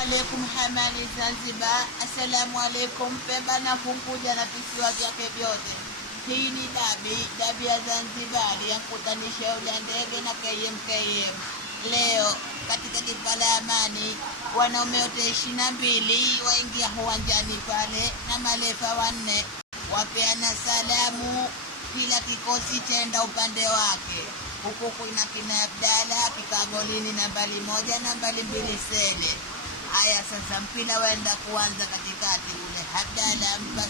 Alaikum hamani Zanzibar, assalamu alaikum Pemba na Unguja na visiwa vyake vyote. Hii ni dabi ya Zanzibar yakutanisha Ndege na KMKM. Leo katika Dimba la Amani wanaume wote 22 waingia uwanjani pale na marefa 4 wapeana salamu, kila kikosi chenda upande wake. Huku kuna kina Abdalla kika golini nambari 1 nambari 2 Sele. Haya sasa mpira waenda kuanza katikati ule. Abdalla ampa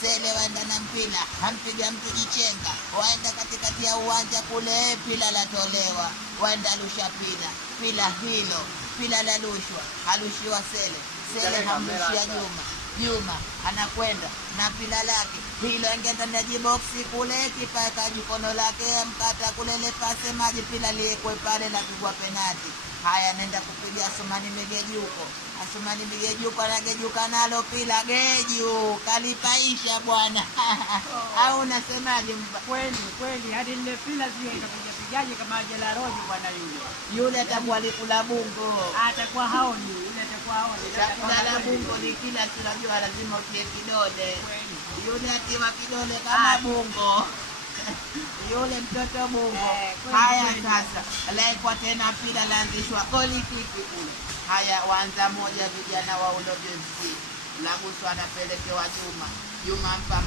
Sele waenda na mpira, hampiga mtu jichenga, waenda katikati ya uwanja kule, pila latolewa, waenda lusha pila hilo, pila la lushwa, halushiwa Sele hamlushia Juma anakwenda na pila lake hilo, engenda na jiboksi kule, kipaka jikono lake mkata kule, le pase maji, pila liekwe pale la pigwa penalti. Haya nenda kupiga Asumani Migejuko anagejuka nalo pila geju kalipaisha bwana. Au unasemaje? Kweli hadi ile pila sio itapigaje kama ajala rojo bwana yule atakuwa alikula bungo, atakuwa haoni yule, atakuwa haoni la bungo ni kila tunajua lazima utie kidole, yule atiwa kidole kama bungo yule mtoto bungo. Haya sasa laikwa tena pila laanzishwa goli kiki kule. Haya wanza moja vijana wa Ulojensi Laguswa anapelekewa Juma mpa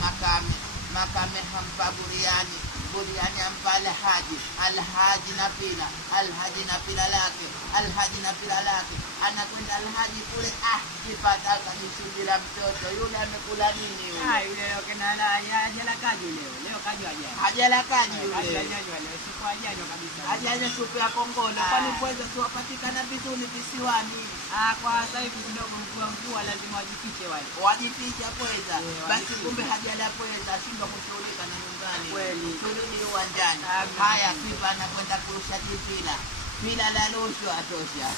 Makame hampa Buriani ampa Alhaji na pila lake anakwenda Alhaji kule, kipata kanishindira mtoto yule, amekula nini yule? Yule kenala hajala kaji leo kaji hajala kaji yule, siku ajanywa kabisa, hajanywa supu ya kongolo. Kwani pweza siwapatikana vizuri visiwani? Kwa sasa hivi kidogo mvua lazima wajificha pweza. Basi kumbe hajala pweza, shindwa kushughulika na nyumbani, turudi uwanjani. Haya Simba anakwenda kurusha pila la lushwa atosha.